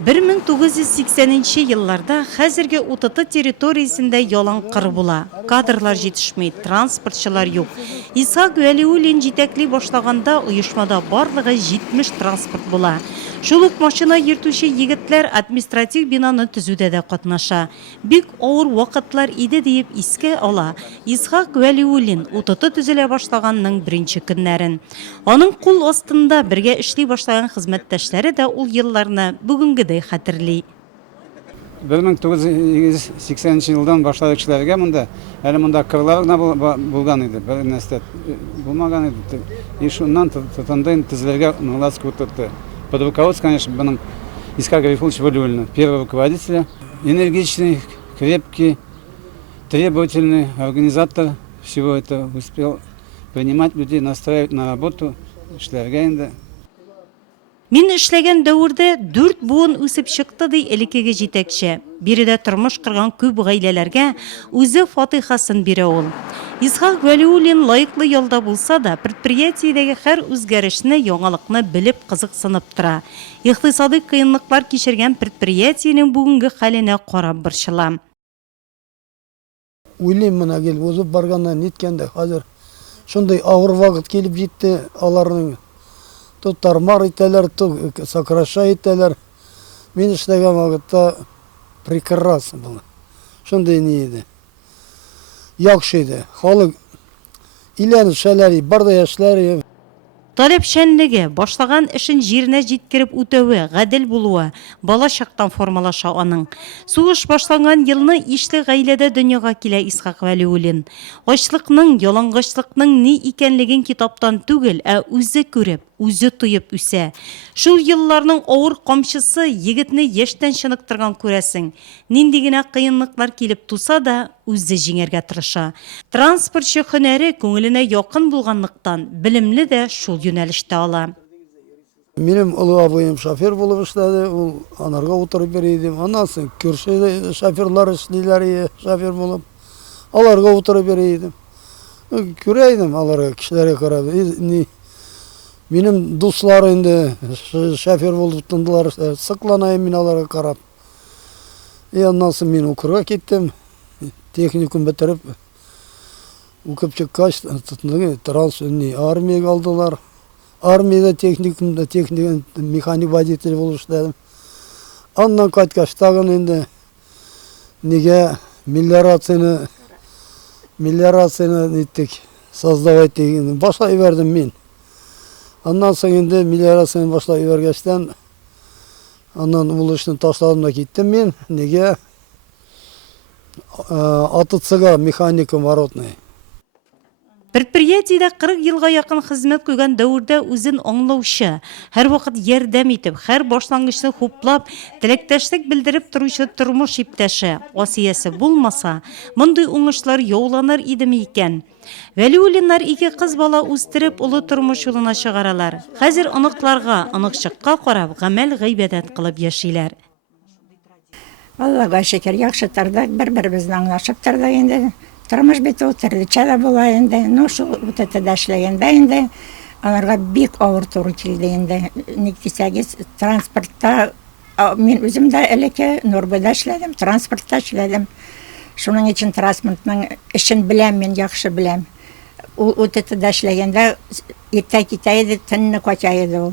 1980 yıllarda hozirgi UTT territoriyasında yalan qır buла. Kadrlar yetişmeydi, transportçılar yok. İshak Veliulin jetekli başlaganda uyuşmada barlığı 70 transport buла. Şuluk maşına yırtuşu yigitler administrativ binanı tüzüde de qatnaşa. Bik ağır vakitlar ide deyip iske ala. İshak Veliulin UTT tüzüle başlaganның birinci günlerin. Onun kul ostunda birge işli başlagan hizmetteşleri de ul yıllarını bugüngüdey hatırlay. 1980 yıldan başladık işlerge mында. Әлі мында кырлар булган иде, бер нәрсә булмаган иде. И шуннан тотындын тизләргә налаз күтәрде. Под руководством, конечно, был Искак Гарифулович Валиуллин, первый руководитель, энергичный, крепкий, требовательный организатор всего этого, успел принимать людей, настраивать на работу, işlerge. Min işlеген dövrde 4 buğun üsüp çıktı dey elikege jetekçi. Biri de turmuş kırgan köp gailelerge özü fatihasın biri ol. İshak Veliulin layıklı yolda bulsa da предприятиедегі her özgərişini, yoğalıqını bilip kızıksınıp tıra. İqtisadi kıyınlıklar keçirgen предприятиенің bugünkü haline qarab birşılam. Ойлаймын мына келіп озып барганнан неткенде қазір шундай ауыр вакыт келіп жетті, аларның то тармар итәләр, то сокраша итәләр. Мен эшләгән вакытта прекрасно булды. Шундай не иде. Яхшы иде. Халык иләнеп шәләри, барда яшьләр. Talep şenligi, başlagan işin jirine jitkirip ötevi, gadil buluğa, bala şaktan formalaşa onun. Suğuş başlangan yılını işli gailede dünyaga kile İshak Veliulin. Açlıkның, yalangıçlıkның ne ikenligin kitaptan tügül, özü körüp, özü tuyup üse. Şul yıllarının ağır komşısı yigitni yeşten şınıktırgan köresin. Nindigine kıyınlıklar kelip tusa da özü jiңерге tırışa. Transportçı hüneri көңіліне yakın bulganlıktan bilimli de şul yönelişte ala. Benim ulu abim şoför bulup işledi, ol anarga oturup bereydim. Anasın körşede şoförler işliler, şoför bulup alarga oturup bereydim. Köreydim alarga kişilere karab. Benim dostlar indi şoför bulup tundular, sıklanayım men alarga karab. Ondan soň men okurga kettim. Teknikum bitirip okup çıkkaç armiyaga aldılar. Armiyada teknikumda mekanik водитель болып işledim. Ondan kaçkaç tagın endi nege melioratsiyani ettik. Создавать деген başlay verdim men. Ondan soň endi melioratsiyani başlay vergeçten ondan ул işni taşladım da kettim men. Nege АТЦ-га механиком воротный. Предприятиеде 40 yılga yakın hizmet koygan dövrde özün anlauшы, her vakit yerdem etip, her başlangıçta hoplap, tilekteşlik bildirip turuşu turmuş ipteşi, asiyesi bulmasa, munday oңышlar yollanır idimi iken. Veliulinlar iki kız bala üstürüp ulu turmuş yoluna çıgaralar. Hazır anıklarga, anıkçıkka qarab, gamel gıybedet kılıp yaşaylar. Vallahi şeker yaxşı tardak, bir-birimizden anlaşıp tardak endi. Turmuş beti o türlüçe de bola endi. No şu UTT-de işlegende endi. Onlarga bek ağır toru kildi endi. Nektisəgiz transportda, men özüm de eleke Norbayda işledim, transportda işledim. Şunun için transportның işin bilem, men yaxşı bilem. UTT-de işlegende ertə kitaydı, tınını koçaydı o.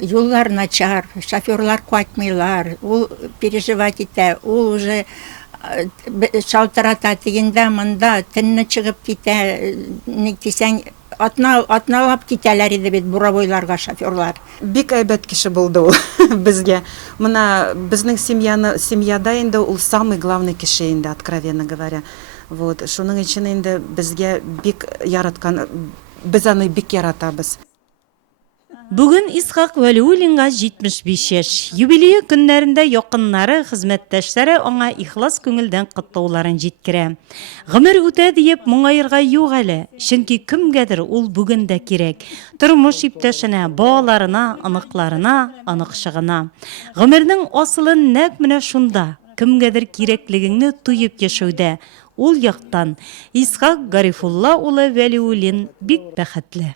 Yollar начар, шоферлар қуатмайлар, ол переживать ете, ол уже шалтырата дегенде мында тінні шығып кете, нектесең атналап кетелер еді бет буровойларға шоферлар. Бик әйбәт кеше булды ул безгә. Мына безнең семьяда инде ул самый главный кеше инде, откровенно говоря. Вот, шуның өчен инде безгә бик яраткан, без аны бик яратабыз. Bugün İshak Veliulinga 75 yaş. Юбилейі günlerinde yakınları, hizmetteşleri ona ihlas köngülden kıttauların jetkire. Gımır öte deyip muңайырga yok әлі. Çünkü kimgedir ol bugün de kerek. Turmuş ipteşine, bağlarına, anıklarına, anıkşığına. Gımırның asılın nәк mine şunda. Kimgedir kerekligini tuyup yaşauda. Ol yaktan İshak Garifullah ulu Veliulin bik bәxetle.